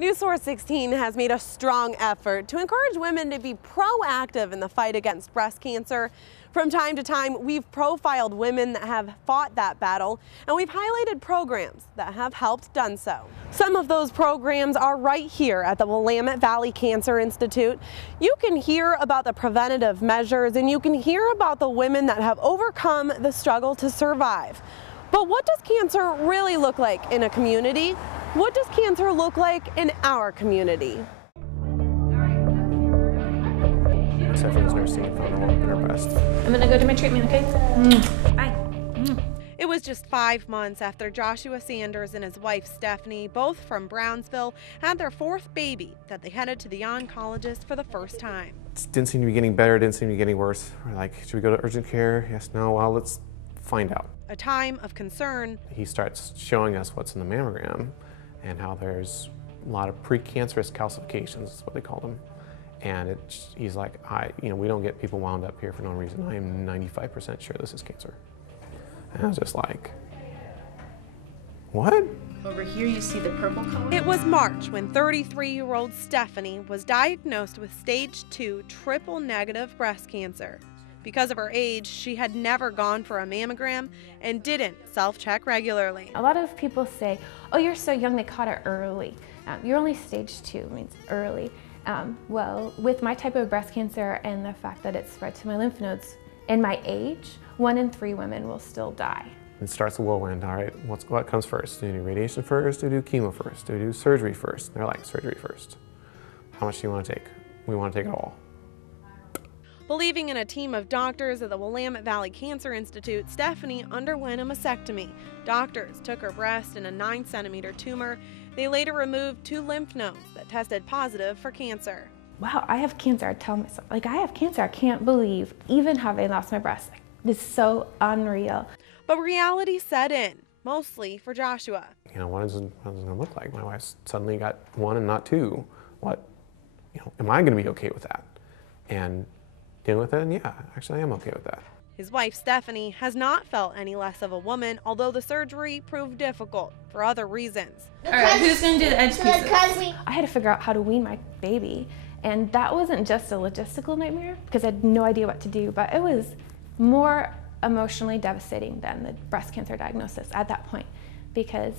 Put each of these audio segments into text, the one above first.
News Source 16 has made a strong effort to encourage women to be proactive in the fight against breast cancer. From time to time, we've profiled women that have fought that battle, and we've highlighted programs that have helped done so. Some of those programs are right here at the Willamette Valley Cancer Institute. You can hear about the preventative measures, and you can hear about the women that have overcome the struggle to survive. But what does cancer really look like in a community? What does cancer look like in our community? Everyone's nursing and found a lump in her breast. I'm gonna go to my treatment, okay? Bye. It was just 5 months after Joshua Sanders and his wife Stephanie, both from Brownsville, had their fourth baby that they headed to the oncologist for the first time. It didn't seem to be getting better, didn't seem to be getting worse. We're like, should we go to urgent care? Yes, no, well, let's find out. A time of concern. He starts showing us what's in the mammogram and how there's a lot of precancerous calcifications, is what they call them. And he's like, we don't get people wound up here for no reason. I am 95% sure this is cancer. And I was just like, what? Over here you see the purple color. It was March when 33-year-old Stephanie was diagnosed with stage 2 triple negative breast cancer. Because of her age, she had never gone for a mammogram and didn't self-check regularly. A lot of people say, oh, you're so young, they caught it early. You're only stage 2, means early. Well, with my type of breast cancer and the fact that it's spread to my lymph nodes, and my age, 1 in 3 women will still die. It starts a whirlwind. All right, what comes first? Do you do radiation first? Do you do chemo first? Do you do surgery first? They're like, surgery first. How much do you want to take? We want to take it all. Believing in a team of doctors at the Willamette Valley Cancer Institute, Stephanie underwent a mastectomy. Doctors took her breast and a 9-centimeter tumor. They later removed 2 lymph nodes that tested positive for cancer. Wow, I have cancer. I tell myself, like, I have cancer. I can't believe, even having lost my breast. Like, this is so unreal. But reality set in, mostly for Joshua. What is it going to look like? My wife suddenly got 1 and not 2. What, am I going to be okay with that? And dealing with it, and yeah, actually I am okay with that. His wife, Stephanie, has not felt any less of a woman, although the surgery proved difficult for other reasons. All right, who's going to do the edge pieces? I had to figure out how to wean my baby, and that wasn't just a logistical nightmare because I had no idea what to do, but it was more emotionally devastating than the breast cancer diagnosis at that point, because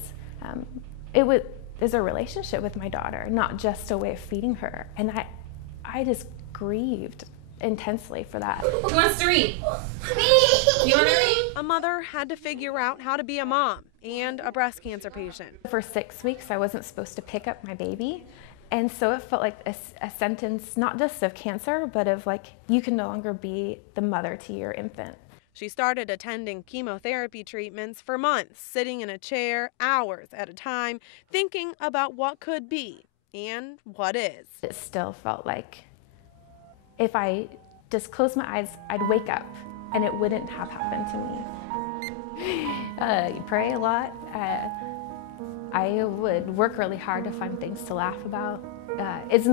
it was a relationship with my daughter, not just a way of feeding her, and I just grieved intensely for that. Who wants to read? Me! You want to read? A mother had to figure out how to be a mom and a breast cancer patient. For 6 weeks, I wasn't supposed to pick up my baby. And so it felt like a sentence, not just of cancer, but of like, you can no longer be the mother to your infant. She started attending chemotherapy treatments for months, sitting in a chair, hours at a time, thinking about what could be and what is. It still felt like if I just closed my eyes, I'd wake up and it wouldn't have happened to me. You pray a lot. I would work really hard to find things to laugh about. It's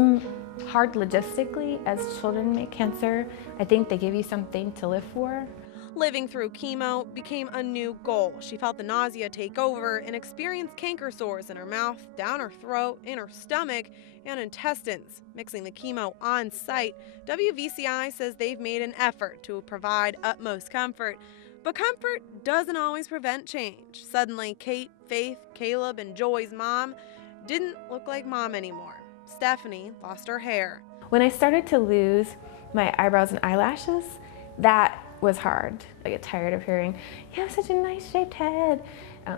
hard logistically as children make cancer. I think they give you something to live for. Living through chemo became a new goal. She felt the nausea take over and experienced canker sores in her mouth, down her throat, in her stomach, and intestines. Mixing the chemo on site, WVCI says they've made an effort to provide utmost comfort. But comfort doesn't always prevent change. Suddenly, Kate, Faith, Caleb, and Joy's mom didn't look like mom anymore. Stephanie lost her hair. When I started to lose my eyebrows and eyelashes, that was hard. I get tired of hearing, you have such a nice shaped head.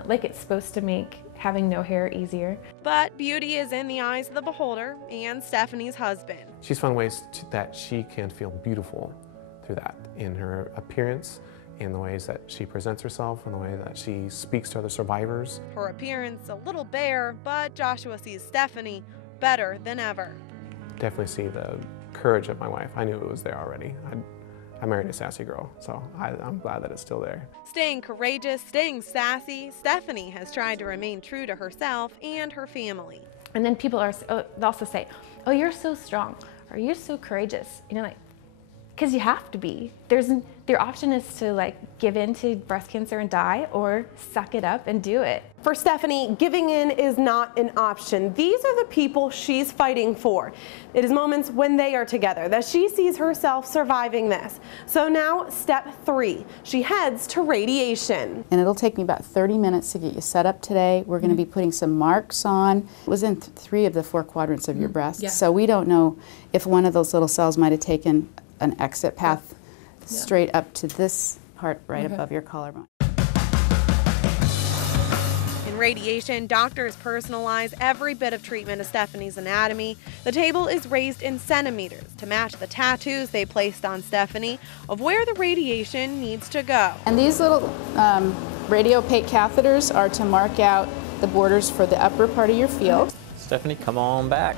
Like it's supposed to make having no hair easier. But beauty is in the eyes of the beholder and Stephanie's husband. She's found ways that she can feel beautiful through that, in her appearance, in the ways that she presents herself, in the way that she speaks to other survivors. Her appearance a little bare, but Joshua sees Stephanie better than ever. Definitely see the courage of my wife. I knew it was there already. I married a sassy girl, so I'm glad that it's still there. Staying courageous, staying sassy, Stephanie has tried to remain true to herself and her family. And then people they'll also say, oh, you're so strong, or you're so courageous. Like, because you have to be. Their option is to like give in to breast cancer and die, or suck it up and do it. For Stephanie, giving in is not an option. These are the people she's fighting for. It is moments when they are together that she sees herself surviving this. So now, step 3, she heads to radiation. And it'll take me about 30 minutes to get you set up today. We're going to be putting some marks on. It was in 3 of the 4 quadrants of your breast. So we don't know if one of those little cells might have taken an exit path straight up to this part right above your collarbone. In radiation, doctors personalize every bit of treatment to Stephanie's anatomy. The table is raised in centimeters to match the tattoos they placed on Stephanie of where the radiation needs to go. And these little radiopaque catheters are to mark out the borders for the upper part of your field. Stephanie, come on back.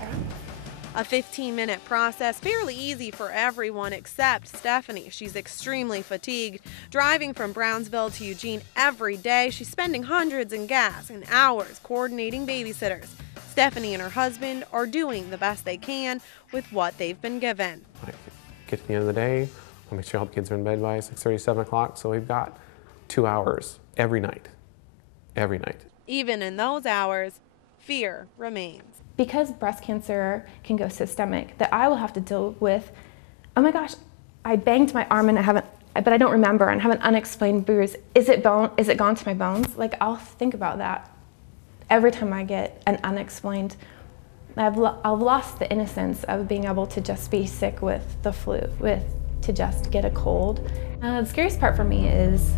A 15-minute process, fairly easy for everyone except Stephanie. She's extremely fatigued. Driving from Brownsville to Eugene every day, she's spending hundreds in gas and hours coordinating babysitters. Stephanie and her husband are doing the best they can with what they've been given. I get to the end of the day, I'll make sure all the kids are in bed by 6:30, 7 o'clock, so we've got 2 hours every night. Every night. Even in those hours, fear remains. Because breast cancer can go systemic, that I will have to deal with, oh my gosh, I banged my arm and but I don't remember, and have an unexplained bruise. Is it gone to my bones? Like, I'll think about that every time I get an unexplained. I've lost the innocence of being able to just be sick with the flu, to just get a cold. The scariest part for me is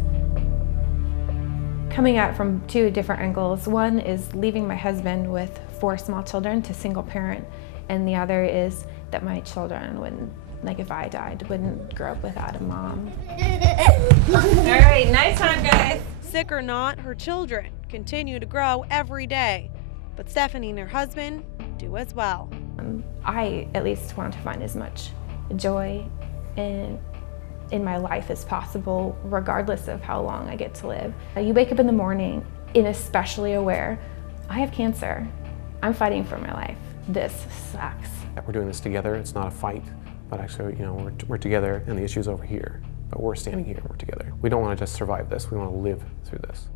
coming at it from 2 different angles. One is leaving my husband with 4 small children to single parent, and the other is that my children wouldn't, like if I died, wouldn't grow up without a mom. All right, nice time, guys. Sick or not, her children continue to grow every day. But Stephanie and her husband do as well. I at least want to find as much joy in my life as possible, regardless of how long I get to live. You wake up in the morning and especially aware, I have cancer. I'm fighting for my life. This sucks. We're doing this together. It's not a fight, but actually, you know, we're together and the issue's over here. But we're standing here and we're together. We don't want to just survive this. We want to live through this.